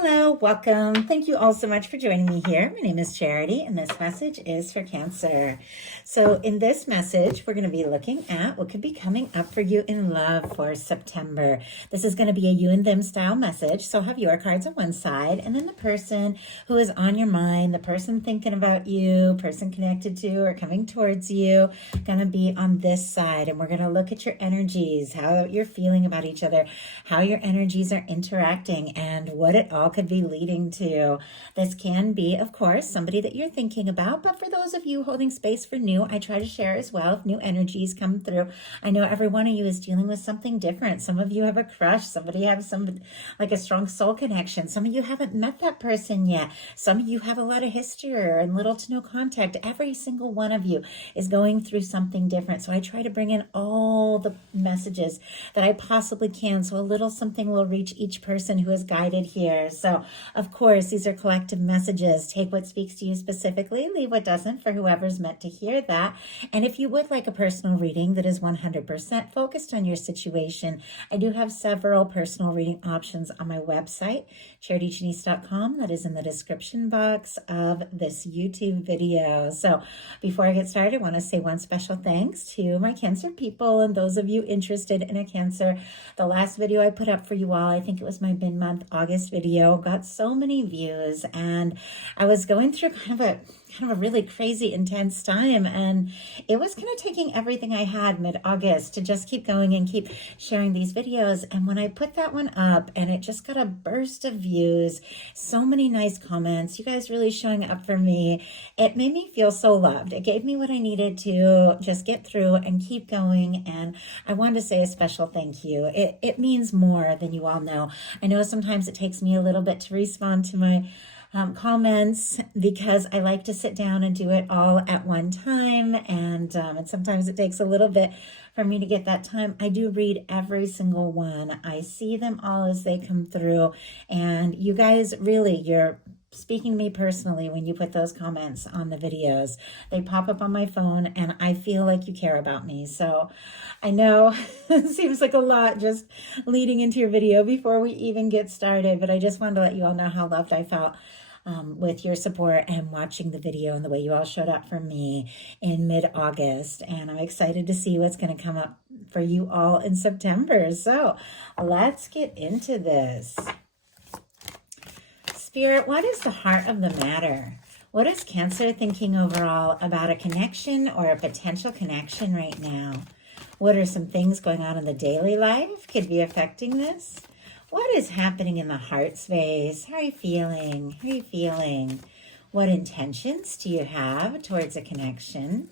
Hello, welcome. Thank you all so much for joining me here. My name is Charity, and this message is for Cancer. So in this message, we're going to be looking at what could be coming up for you in love for September. This is going to be a you and them style message. So have your cards on one side, and then the person who is on your mind, the person thinking about you, person connected to or coming towards you, going to be on this side. And we're going to look at your energies, how you're feeling about each other, how your energies are interacting, and what it all could be leading to. This can be, of course, somebody that you're thinking about, but for those of you holding space for new, I try to share as well if new energies come through. I know every one of you is dealing with something different. Some of you have a crush, somebody has like a strong soul connection. Some of you haven't met that person yet. Some of you have a lot of history and little to no contact. Every single one of you is going through something different. So I try to bring in all the messages that I possibly can, so a little something will reach each person who is guided here. So, of course, these are collective messages. Take what speaks to you specifically, leave what doesn't for whoever's meant to hear that. And if you would like a personal reading that is 100% focused on your situation, I do have several personal reading options on my website, charityjanice.com. That is in the description box of this YouTube video. So before I get started, I want to say one special thanks to my Cancer people and those of you interested in a Cancer. The last video I put up for you all, I think it was my mid-month August video, got so many views, and I was going through kind of a really crazy intense time, and it was kind of taking everything I had mid-August to just keep going and keep sharing these videos. And when I put that one up and it just got a burst of views, so many nice comments, you guys really showing up for me, it made me feel so loved. It gave me what I needed to just get through and keep going. And I wanted to say a special thank you. It means more than you all know. I know sometimes it takes me a little bit to respond to my comments because I like to sit down and do it all at one time, and sometimes it takes a little bit for me to get that time. I do read every single one. I see them all as they come through, and you guys really, you're speaking to me personally when you put those comments on the videos. They pop up on my phone and I feel like you care about me. So I know it seems like a lot just leading into your video before we even get started, but I just wanted to let you all know how loved I felt with your support and watching the video and the way you all showed up for me in mid-August. And I'm excited to see what's going to come up for you all in September. So let's get into this. Spirit, what is the heart of the matter? What is Cancer thinking overall about a connection or a potential connection right now? What are some things going on in the daily life could be affecting this? What is happening in the heart space? How are you feeling? How are you feeling? What intentions do you have towards a connection?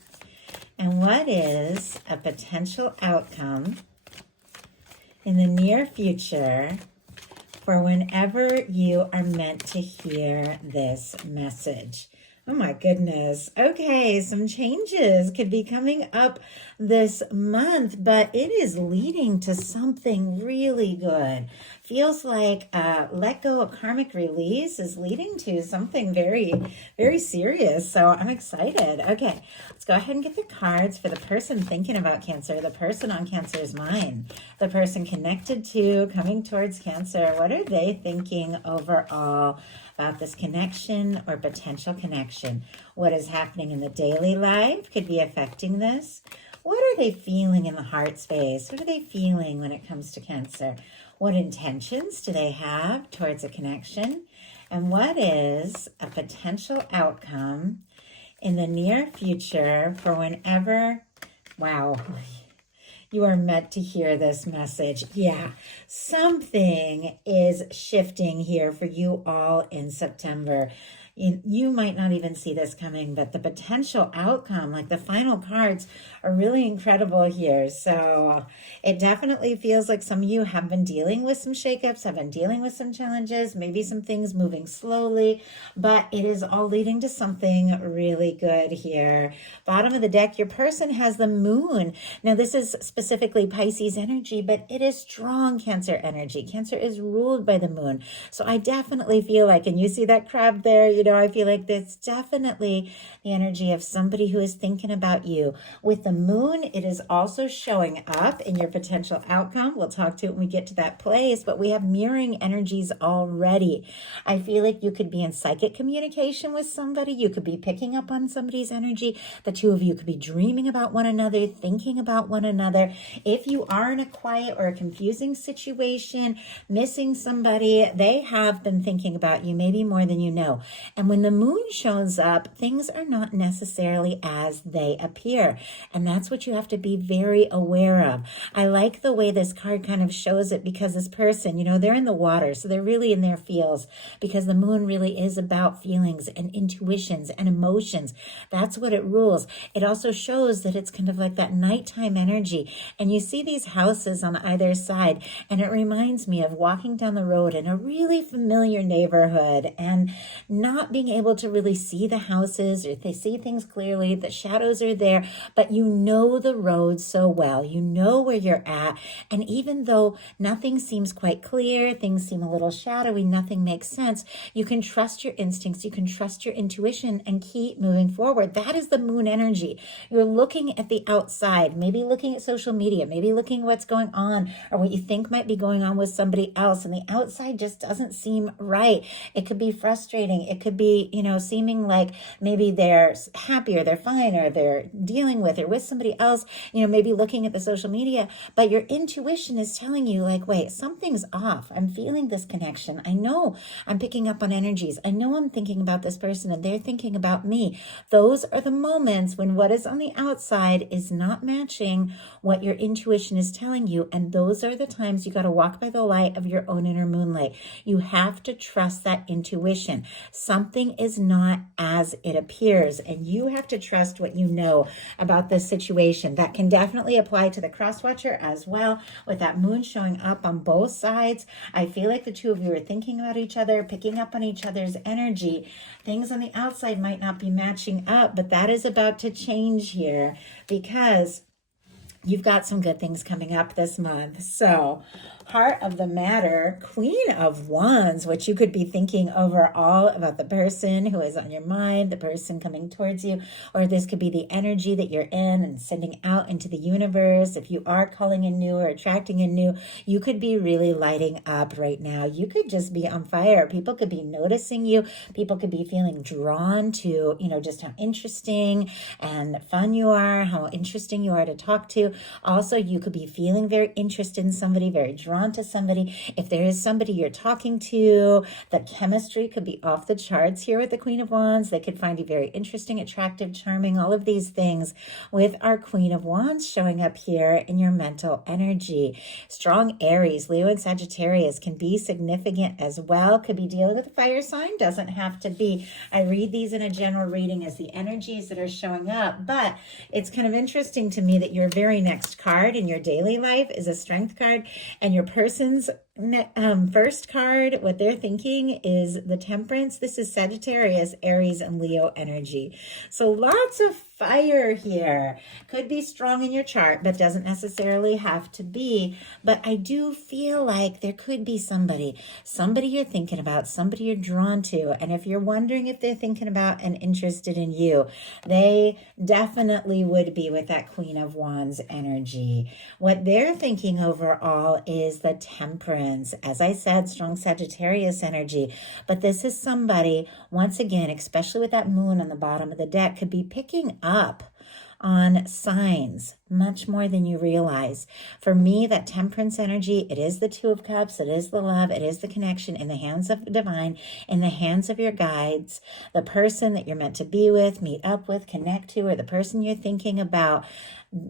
And what is a potential outcome in the near future for whenever you are meant to hear this message? Oh my goodness. Okay, some changes could be coming up this month, but it is leading to something really good. Feels like let go, a karmic release is leading to something very, very serious. So I'm excited. Okay, let's go ahead and get the cards for the person thinking about Cancer, the person on Cancer's mind, the person connected to, coming towards Cancer. What are they thinking overall about this connection or potential connection? What is happening in the daily life could be affecting this. What are they feeling in the heart space? What are they feeling when it comes to Cancer? What intentions do they have towards a connection? And what is a potential outcome in the near future for whenever, wow, you are meant to hear this message? Yeah, something is shifting here for you all in September. You might not even see this coming, but the potential outcome, like the final cards, are really incredible here. So it definitely feels like some of you have been dealing with some shakeups, have been dealing with some challenges, maybe some things moving slowly, but it is all leading to something really good here. Bottom of the deck, your person has the moon. Now, this is specifically Pisces energy, but it is strong Cancer energy. Cancer is ruled by the moon. So I definitely feel like, and you see that crab there, I feel like there's definitely the energy of somebody who is thinking about you. With the moon, it is also showing up in your potential outcome. We'll talk to it when we get to that place, but we have mirroring energies already. I feel like you could be in psychic communication with somebody. You could be picking up on somebody's energy. The two of you could be dreaming about one another, thinking about one another. If you are in a quiet or a confusing situation, missing somebody, they have been thinking about you maybe more than you know. And when the moon shows up, things are not necessarily as they appear. And that's what you have to be very aware of. I like the way this card kind of shows it, because this person, they're in the water. So they're really in their feels, because the moon really is about feelings and intuitions and emotions. That's what it rules. It also shows that it's kind of like that nighttime energy. And you see these houses on either side, and it reminds me of walking down the road in a really familiar neighborhood and not being able to really see the houses, or they see things clearly. The shadows are there, but you know the road so well. You know where you're at. And even though nothing seems quite clear, things seem a little shadowy, nothing makes sense, you can trust your instincts, you can trust your intuition, and keep moving forward. That is the moon energy. You're looking at the outside, maybe looking at social media, maybe looking at what's going on or what you think might be going on with somebody else, and the outside just doesn't seem right. It could be frustrating. It could be, seeming like maybe they're happy or they're fine or they're dealing with or with somebody else, maybe looking at the social media, but your intuition is telling you like, wait, something's off. I'm feeling this connection. I know I'm picking up on energies. I know I'm thinking about this person and they're thinking about me. Those are the moments when what is on the outside is not matching what your intuition is telling you. And those are the times you got to walk by the light of your own inner moonlight. You have to trust that intuition. Something is not as it appears, and you have to trust what you know about this situation. That can definitely apply to the cross watcher as well. With that moon showing up on both sides, I feel like the two of you are thinking about each other, picking up on each other's energy. Things on the outside might not be matching up, but that is about to change here, because you've got some good things coming up this month. So, heart of the matter, Queen of Wands, which you could be thinking overall about the person who is on your mind, the person coming towards you, or this could be the energy that you're in and sending out into the universe. If you are calling in new or attracting in new, you could be really lighting up right now. You could just be on fire. People could be noticing you. People could be feeling drawn to, just how interesting and fun you are, how interesting you are to talk to. Also, you could be feeling very interested in somebody, very drawn to somebody. If there is somebody you're talking to, the chemistry could be off the charts here with the Queen of Wands. They could find you very interesting, attractive, charming, all of these things with our Queen of Wands showing up here in your mental energy. Strong Aries, Leo, and Sagittarius can be significant as well. Could be dealing with a fire sign, doesn't have to be. I read these in a general reading as the energies that are showing up, but it's kind of interesting to me that your very next card in your daily life is a Strength card, and your person's first card, what they're thinking is the Temperance. This is Sagittarius, Aries, and Leo energy. So lots of fire here. Could be strong in your chart, but doesn't necessarily have to be. But I do feel like there could be somebody you're thinking about, somebody you're drawn to. And if you're wondering if they're thinking about and interested in you, they definitely would be with that Queen of Wands energy. What they're thinking overall is the Temperance. As I said, strong Sagittarius energy. But this is somebody, once again, especially with that moon on the bottom of the deck, could be picking up on signs much more than you realize. For me, that Temperance energy, it is the Two of Cups, it is the love, it is the connection in the hands of the divine, in the hands of your guides, the person that you're meant to be with, meet up with, connect to, or the person you're thinking about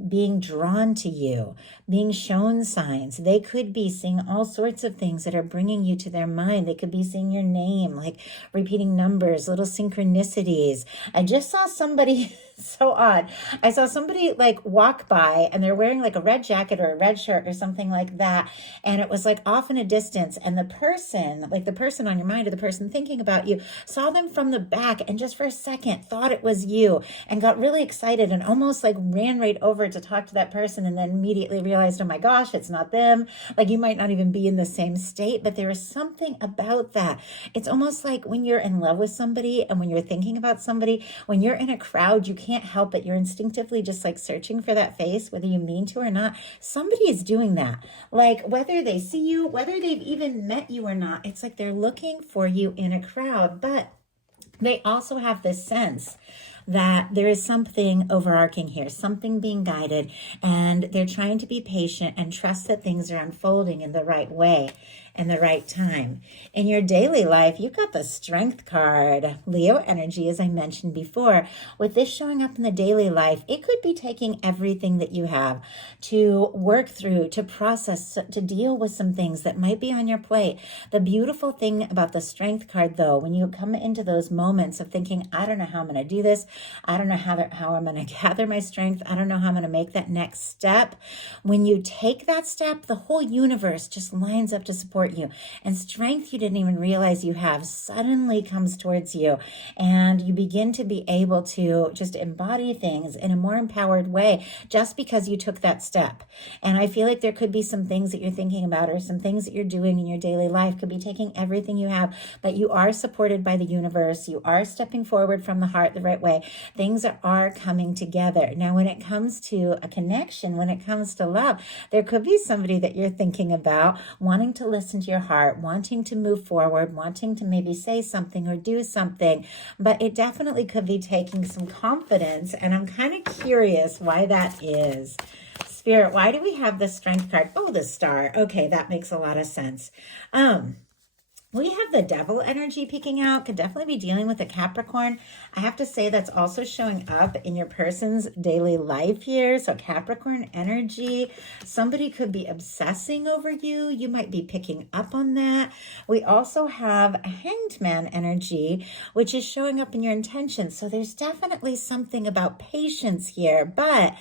being drawn to you, being shown signs. They could be seeing all sorts of things that are bringing you to their mind. They could be seeing your name, like repeating numbers, little synchronicities. I just saw somebody, so odd. I saw somebody like walk by and they're wearing like a red jacket or a red shirt or something like that. And it was like off in a distance. And the person, like the person on your mind or the person thinking about you, saw them from the back and just for a second thought it was you and got really excited and almost like ran right over over to talk to that person and then immediately realized, oh my gosh, it's not them. Like you might not even be in the same state, but there is something about that. It's almost like when you're in love with somebody and when you're thinking about somebody, when you're in a crowd, you can't help it. You're instinctively just like searching for that face, whether you mean to or not. Somebody is doing that. Like whether they see you, whether they've even met you or not, it's like they're looking for you in a crowd, but they also have this sense that there is something overarching here, something being guided, and they're trying to be patient and trust that things are unfolding in the right way and the right time. In your daily life, you've got the Strength card, Leo energy, as I mentioned before. With this showing up in the daily life, it could be taking everything that you have to work through, to process, to deal with some things that might be on your plate. The beautiful thing about the Strength card, though, when you come into those moments of thinking, I don't know how I'm going to do this, I don't know how I'm going to gather my strength, I don't know how I'm going to make that next step. When you take that step, the whole universe just lines up to support you, and strength you didn't even realize you have suddenly comes towards you, and you begin to be able to just embody things in a more empowered way just because you took that step. And I feel like there could be some things that you're thinking about or some things that you're doing in your daily life could be taking everything you have, but you are supported by the universe. You are stepping forward from the heart the right way. Things are coming together. Now, when it comes to a connection, when it comes to love, there could be somebody that you're thinking about, wanting to listen to your heart, wanting to move forward, wanting to maybe say something or do something, but it definitely could be taking some confidence, and I'm kind of curious why that is. Spirit, why do we have the Strength card? Oh, the Star. Okay, that makes a lot of sense. We have the Devil energy peeking out. Could definitely be dealing with a Capricorn. I have to say that's also showing up in your person's daily life here. So Capricorn energy, somebody could be obsessing over you. You might be picking up on that. We also have a Hanged Man energy, which is showing up in your intentions. So there's definitely something about patience here, but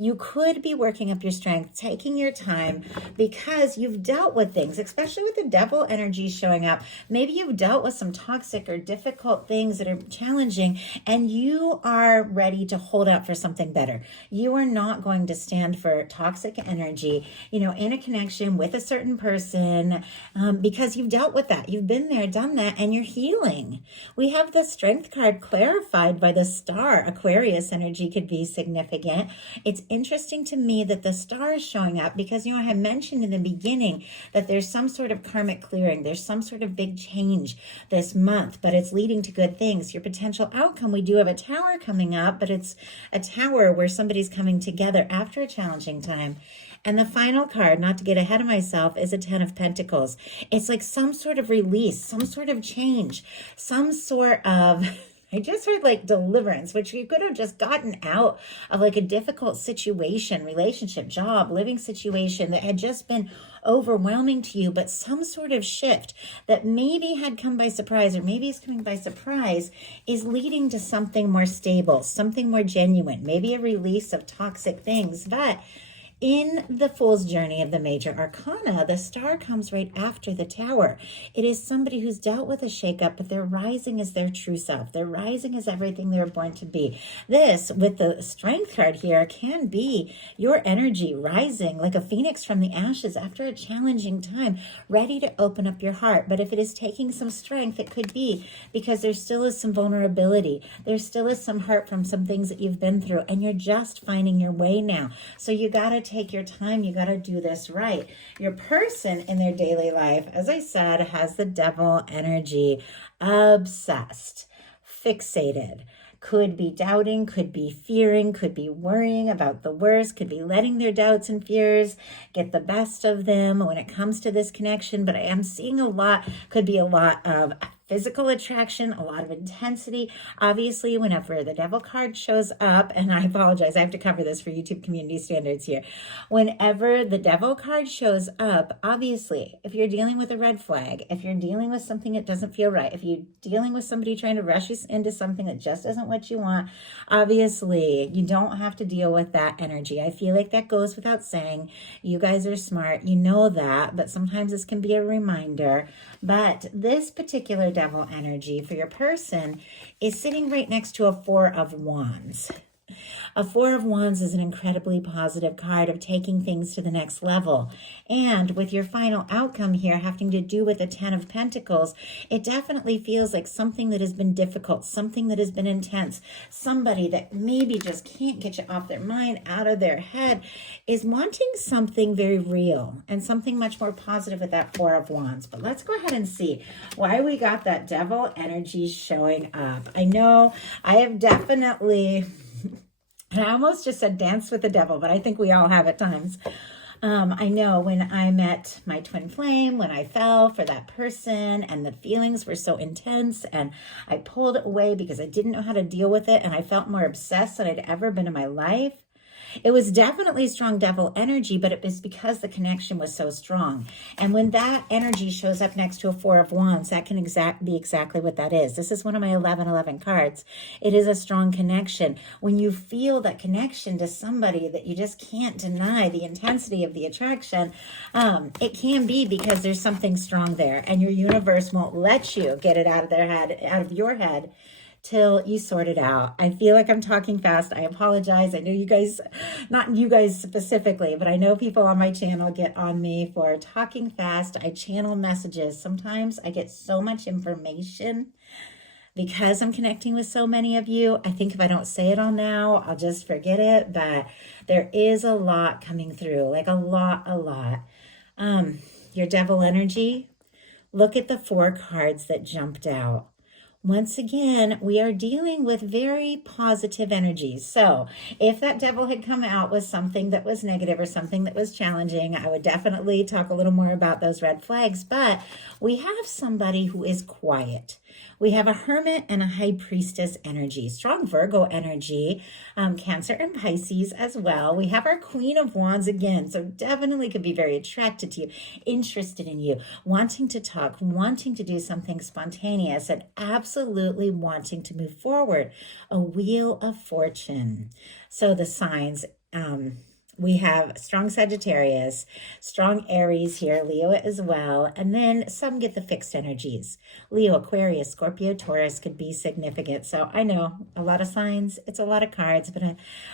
you could be working up your strength, taking your time, because you've dealt with things, especially with the Devil energy showing up. Maybe you've dealt with some toxic or difficult things that are challenging, and you are ready to hold out for something better. You are not going to stand for toxic energy, in a connection with a certain person, because you've dealt with that. You've been there, done that, and you're healing. We have the Strength card clarified by the Star. Aquarius energy could be significant. It's interesting to me that the Star is showing up because, I had mentioned in the beginning that there's some sort of karmic clearing. There's some sort of big change this month, but it's leading to good things. Your potential outcome, we do have a Tower coming up, but it's a Tower where somebody's coming together after a challenging time. And the final card, not to get ahead of myself, is a Ten of Pentacles. It's like some sort of release, some sort of change, some sort of... I just heard like deliverance, which you could have just gotten out of like a difficult situation, relationship, job, living situation that had just been overwhelming to you, but some sort of shift that maybe had come by surprise, or maybe is coming by surprise, is leading to something more stable, something more genuine, maybe a release of toxic things. But in the Fool's Journey of the Major Arcana, the Star comes right after the Tower. It is somebody who's dealt with a shakeup, but they're rising as their true self. They're rising as everything they're born to be. This, with the Strength card here, can be your energy rising like a phoenix from the ashes after a challenging time, ready to open up your heart. But if it is taking some strength, it could be because there still is some vulnerability. There still is some hurt from some things that you've been through, and you're just finding your way now. So you got to take your time. You got to do this right. Your person in their daily life, as I said, has the Devil energy. Obsessed, fixated, could be doubting, could be fearing, could be worrying about the worst, could be letting their doubts and fears get the best of them when it comes to this connection. But I am seeing could be a lot of physical attraction, a lot of intensity. Obviously, whenever the Devil card shows up, and I apologize, I have to cover this for YouTube community standards here. Whenever the Devil card shows up, obviously, if you're dealing with a red flag, if you're dealing with something that doesn't feel right, if you're dealing with somebody trying to rush you into something that just isn't what you want, obviously, you don't have to deal with that energy. I feel like that goes without saying. You guys are smart. You know that, but sometimes this can be a reminder. But this particular Devil energy for your person is sitting right next to a Four of Wands. A Four of Wands is an incredibly positive card of taking things to the next level. And with your final outcome here having to do with the Ten of Pentacles, it definitely feels like something that has been difficult, something that has been intense, somebody that maybe just can't get you off their mind, out of their head, is wanting something very real and something much more positive with that Four of Wands. But let's go ahead and see why we got that devil energy showing up. I know I have definitely, and I almost just said dance with the devil, but I think we all have at times. I know when I met my twin flame, when I fell for that person and the feelings were so intense and I pulled away because I didn't know how to deal with it and I felt more obsessed than I'd ever been in my life. It was definitely strong devil energy, but it was because the connection was so strong. And when that energy shows up next to a Four of Wands, that can be exactly what that is. This is one of my 1111 cards. It is a strong connection. When you feel that connection to somebody that you just can't deny the intensity of the attraction, it can be because there's something strong there and your universe won't let you get it out of their head, out of your head, till you sort it out. I feel like I'm talking fast. I apologize. I know you guys, not you guys specifically, but I know people on my channel get on me for talking fast. I channel messages. Sometimes I get so much information because I'm connecting with so many of you. I think if I don't say it all now, I'll just forget it. But there is a lot coming through, like a lot. Your devil energy, look at the 4 cards that jumped out. Once again, we are dealing with very positive energies. So if that devil had come out with something that was negative or something that was challenging, I would definitely talk a little more about those red flags. But we have somebody who is quiet. We have a Hermit and a High Priestess energy, strong Virgo energy, Cancer and Pisces as well. We have our Queen of Wands again, so definitely could be very attracted to you, interested in you, wanting to talk, wanting to do something spontaneous, and absolutely wanting to move forward. A Wheel of Fortune. So the signs, we have strong Sagittarius, strong Aries here, Leo as well, and then some get the fixed energies. Leo, Aquarius, Scorpio, Taurus could be significant. So I know a lot of signs, it's a lot of cards, but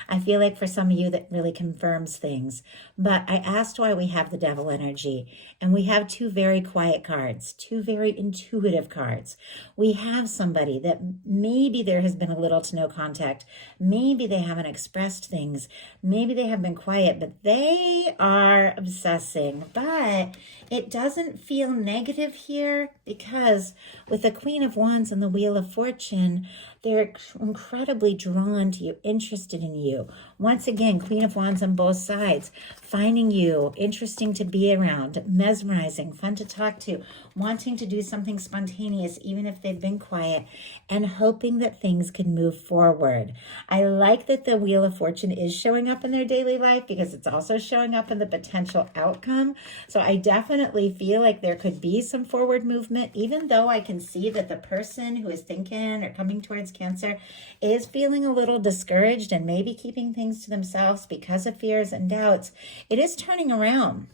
I feel like for some of you that really confirms things. But I asked why we have the devil energy, and we have 2 very quiet cards, 2 very intuitive cards. We have somebody that maybe there has been a little to no contact. Maybe they haven't expressed things. Maybe they have been quiet, but they are obsessing. But it doesn't feel negative here because with the Queen of Wands and the Wheel of Fortune, they're incredibly drawn to you, interested in you. Once again, Queen of Wands on both sides, finding you interesting to be around, mesmerizing, fun to talk to, wanting to do something spontaneous, even if they've been quiet, and hoping that things can move forward. I like that the Wheel of Fortune is showing up in their daily life because it's also showing up in the potential outcome. So I definitely feel like there could be some forward movement, even though I can see that the person who is thinking or coming towards Cancer is feeling a little discouraged and maybe keeping things to themselves because of fears and doubts. It is turning around.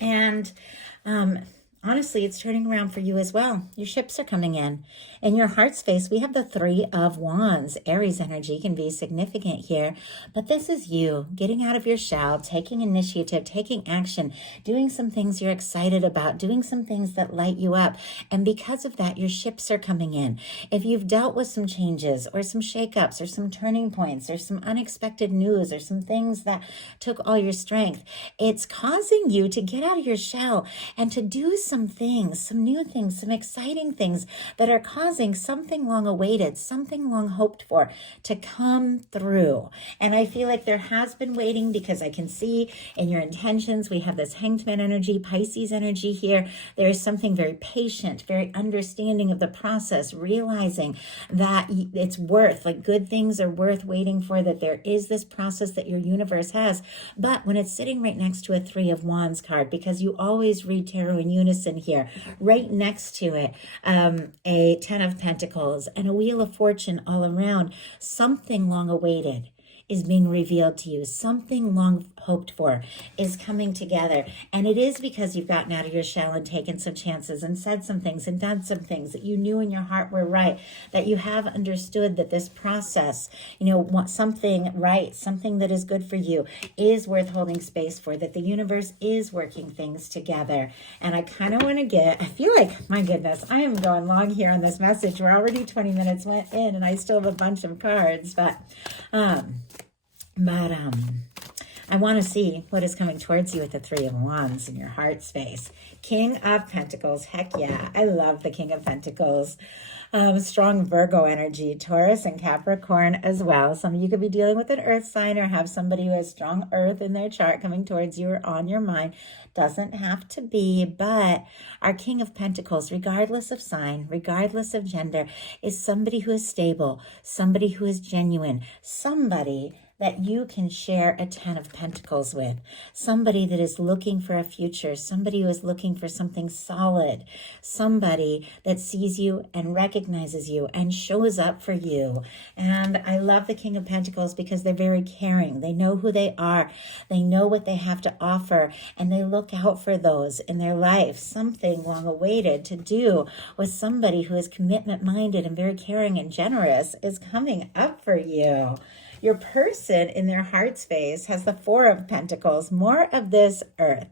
And honestly, it's turning around for you as well. Your ships are coming in. In your heart space, we have the 3 of Wands. Aries energy can be significant here, but this is you getting out of your shell, taking initiative, taking action, doing some things you're excited about, doing some things that light you up. And because of that, your ships are coming in. If you've dealt with some changes or some shakeups or some turning points or some unexpected news or some things that took all your strength, it's causing you to get out of your shell and to do some things, some new things, some exciting things that are causing something long awaited, something long hoped for to come through. And I feel like there has been waiting because I can see in your intentions, we have this Hanged Man energy, Pisces energy here. There is something very patient, very understanding of the process, realizing that it's worth, like good things are worth waiting for, that there is this process that your universe has. But when it's sitting right next to a 3 of Wands card, because you always read tarot in unison here, right next to it, a 10 of Pentacles and a Wheel of Fortune all around, something long awaited is being revealed to you. Something long hoped for is coming together. And it is because you've gotten out of your shell and taken some chances and said some things and done some things that you knew in your heart were right, that you have understood that this process, something right, something that is good for you is worth holding space for, that the universe is working things together. And I kind of want to I feel like, my goodness, I am going long here on this message. We're already 20 minutes went in and I still have a bunch of cards, but I want to see what is coming towards you with the Three of Wands in your heart space. King of Pentacles. Heck yeah. I love the King of Pentacles. Strong Virgo energy, Taurus and Capricorn as well. Some of you could be dealing with an earth sign or have somebody who has strong earth in their chart coming towards you or on your mind. Doesn't have to be, but our King of Pentacles, regardless of sign, regardless of gender, is somebody who is stable, somebody who is genuine, somebody that you can share a 10 of Pentacles with, somebody that is looking for a future, somebody who is looking for something solid, somebody that sees you and recognizes you and shows up for you. And I love the King of Pentacles because they're very caring. They know who they are. They know what they have to offer, and they look out for those in their life. Something long awaited to do with somebody who is commitment minded and very caring and generous is coming up for you. Your person in their heart space has the Four of Pentacles, more of this earth.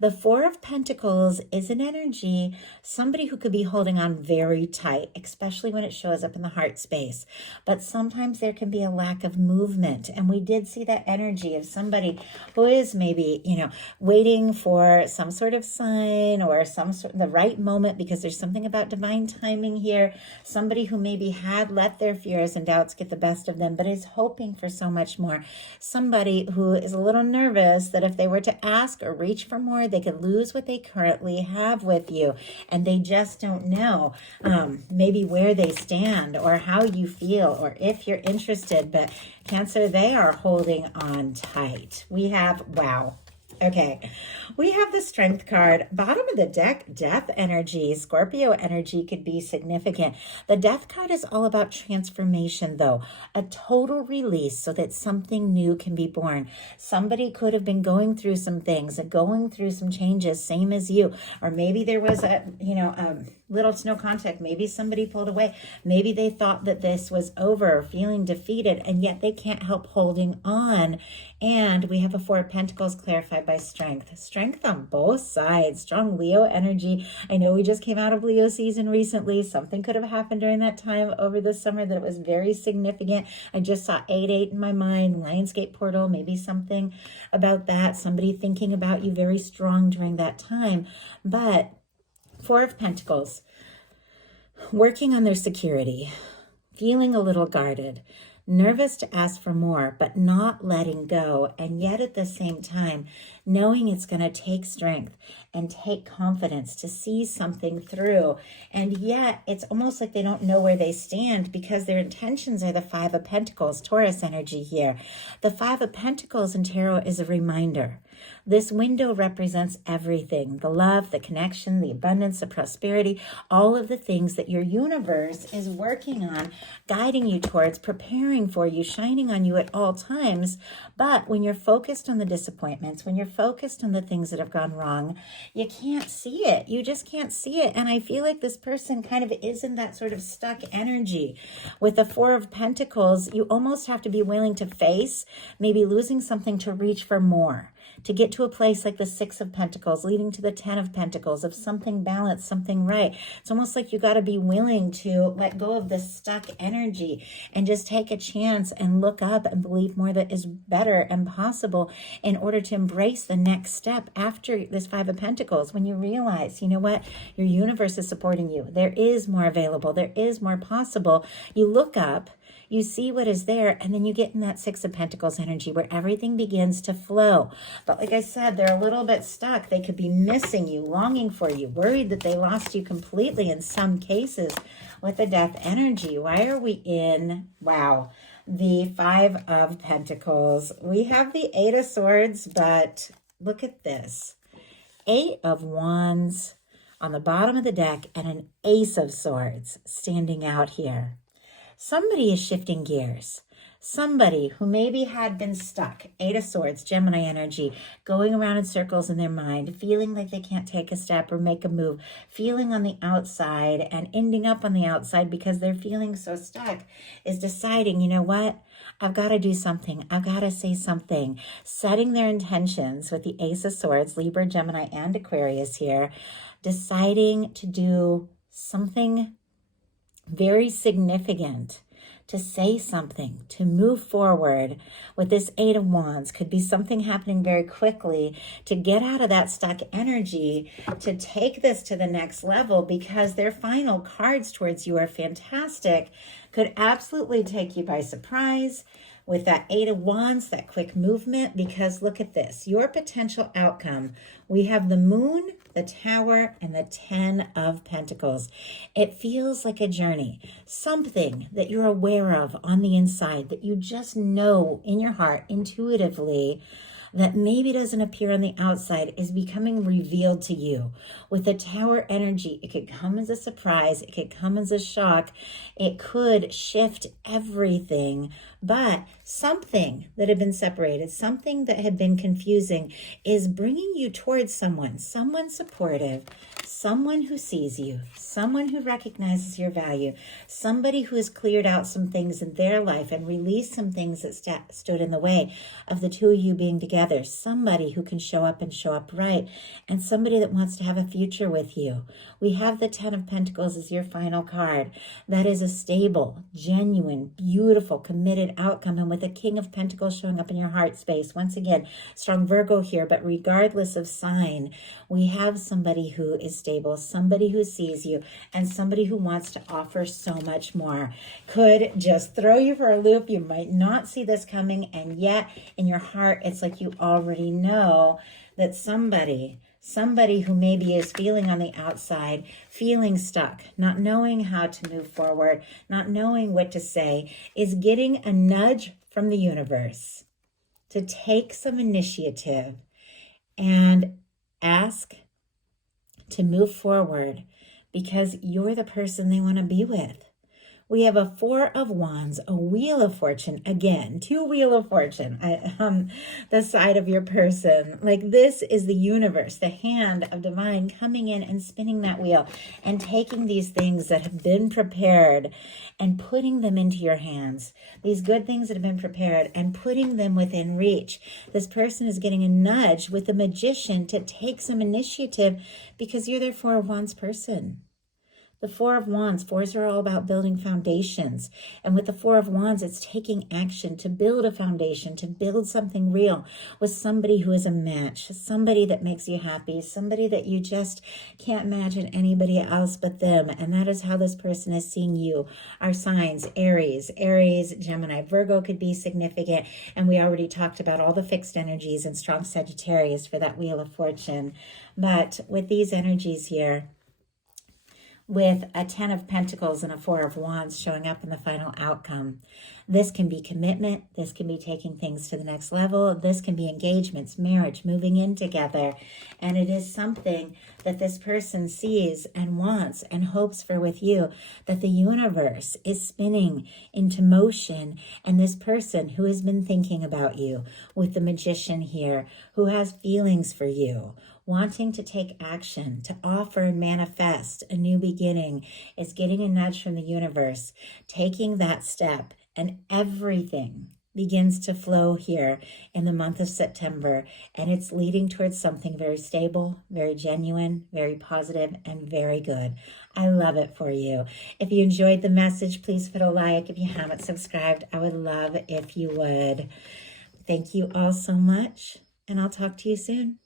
The Four of Pentacles is an energy, somebody who could be holding on very tight, especially when it shows up in the heart space. But sometimes there can be a lack of movement. And we did see that energy of somebody who is maybe, waiting for some sort of sign or the right moment, because there's something about divine timing here. Somebody who maybe had let their fears and doubts get the best of them, but is hoping for so much more. Somebody who is a little nervous that if they were to ask or reach for more, they could lose what they currently have with you. And they just don't know maybe where they stand or how you feel or if you're interested. But Cancer, they are holding on tight. We have, wow. Okay, we have the Strength card. Bottom of the deck, Death energy. Scorpio energy could be significant. The Death card is all about transformation, though. A total release so that something new can be born. Somebody could have been going through some things, going through some changes, same as you. Or maybe there was little to no contact. Maybe somebody pulled away. Maybe they thought that this was over, feeling defeated, and yet they can't help holding on. And we have a Four of Pentacles clarified by Strength. Strength on both sides. Strong Leo energy. I know we just came out of Leo season recently. Something could have happened during that time over the summer that was very significant. I just saw 8-8 in my mind. Lionsgate portal. Maybe something about that. Somebody thinking about you very strong during that time. But Four of Pentacles. Working on their security. Feeling a little guarded. Nervous to ask for more, but not letting go. And yet at the same time, knowing it's going to take strength and take confidence to see something through. And yet it's almost like they don't know where they stand because their intentions are the Five of Pentacles, Taurus energy here. The Five of Pentacles in tarot is a reminder. This window represents everything, the love, the connection, the abundance, the prosperity, all of the things that your universe is working on, guiding you towards, preparing for you, shining on you at all times. But when you're focused on the disappointments, when you're focused on the things that have gone wrong, you can't see it. You just can't see it. And I feel like this person kind of is in that sort of stuck energy. With the Four of Pentacles, you almost have to be willing to face maybe losing something to reach for more, to get to a place like the Six of Pentacles, leading to the 10 of Pentacles, of something balanced, something right. It's almost like you got to be willing to let go of this stuck energy and just take a chance and look up and believe more that is better and possible in order to embrace the next step after this Five of Pentacles. When you realize, you know what, your universe is supporting you. There is more available. There is more possible. You look up, you see what is there, and then you get in that Six of Pentacles energy where everything begins to flow. But like I said, they're a little bit stuck. They could be missing you, longing for you, worried that they lost you completely in some cases with the Death energy. Why are we in, wow, the Five of Pentacles? We have the Eight of Swords, but look at this. Eight of Wands on the bottom of the deck and an Ace of Swords standing out here. Somebody is shifting gears. Somebody who maybe had been stuck, Eight of Swords, Gemini energy, going around in circles in their mind, feeling like they can't take a step or make a move, feeling on the outside and ending up on the outside because they're feeling so stuck, is deciding, you know what? I've got to do something. I've got to say something. Setting their intentions with the Ace of Swords, Libra, Gemini, and Aquarius here, deciding to do something very significant, to say something, to move forward with this Eight of Wands. Could be something happening very quickly to get out of that stuck energy, to take this to the next level, because their final cards towards you are fantastic. Could absolutely take you by surprise with that Eight of Wands, that quick movement, because look at this, your potential outcome. We have the Moon, the Tower, and the Ten of Pentacles. It feels like a journey, something that you're aware of on the inside, that you just know in your heart intuitively, that maybe doesn't appear on the outside, is becoming revealed to you. With the Tower energy, it could come as a surprise, it could come as a shock, it could shift everything, but something that had been separated, something that had been confusing, is bringing you towards someone supportive, someone who sees you, someone who recognizes your value, somebody who has cleared out some things in their life and released some things that stood in the way of the two of you being together, somebody who can show up and show up right, and somebody that wants to have a future with you. We have the Ten of Pentacles as your final card. That is a stable, genuine, beautiful, committed outcome. And with the King of Pentacles showing up in your heart space, once again, strong Virgo here, but regardless of sign, we have somebody who is stable, somebody who sees you, and somebody who wants to offer so much more. Could just throw you for a loop. You might not see this coming, and yet in your heart, it's like you already know that somebody who maybe is feeling on the outside, feeling stuck, not knowing how to move forward, not knowing what to say, is getting a nudge from the universe to take some initiative and ask to move forward, because you're the person they want to be with. We have a Four of Wands, a Wheel of Fortune, again, two Wheel of Fortune, the side of your person. Like, this is the universe, the hand of divine coming in and spinning that wheel and taking these things that have been prepared and putting them into your hands. These good things that have been prepared and putting them within reach. This person is getting a nudge with the Magician to take some initiative, because you're their Four of Wands person. The Four of Wands, fours are all about building foundations. And with the Four of Wands, it's taking action to build a foundation, to build something real with somebody who is a match, somebody that makes you happy, somebody that you just can't imagine anybody else but them. And that is how this person is seeing you. Our signs, Aries, Gemini, Virgo could be significant. And we already talked about all the fixed energies and strong Sagittarius for that Wheel of Fortune. But with these energies here, with a Ten of Pentacles and a Four of Wands showing up in the final outcome, this can be commitment. This can be taking things to the next level. This can be engagements, marriage, moving in together. And it is something that this person sees and wants and hopes for with you, that the universe is spinning into motion. And this person who has been thinking about you, with the Magician here, who has feelings for you, wanting to take action, to offer and manifest a new beginning, is getting a nudge from the universe, taking that step, and everything begins to flow here in the month of September, and it's leading towards something very stable, very genuine, very positive, and very good. I love it for you. If you enjoyed the message, please put a like. If you haven't subscribed, I would love if you would. Thank you all so much, and I'll talk to you soon.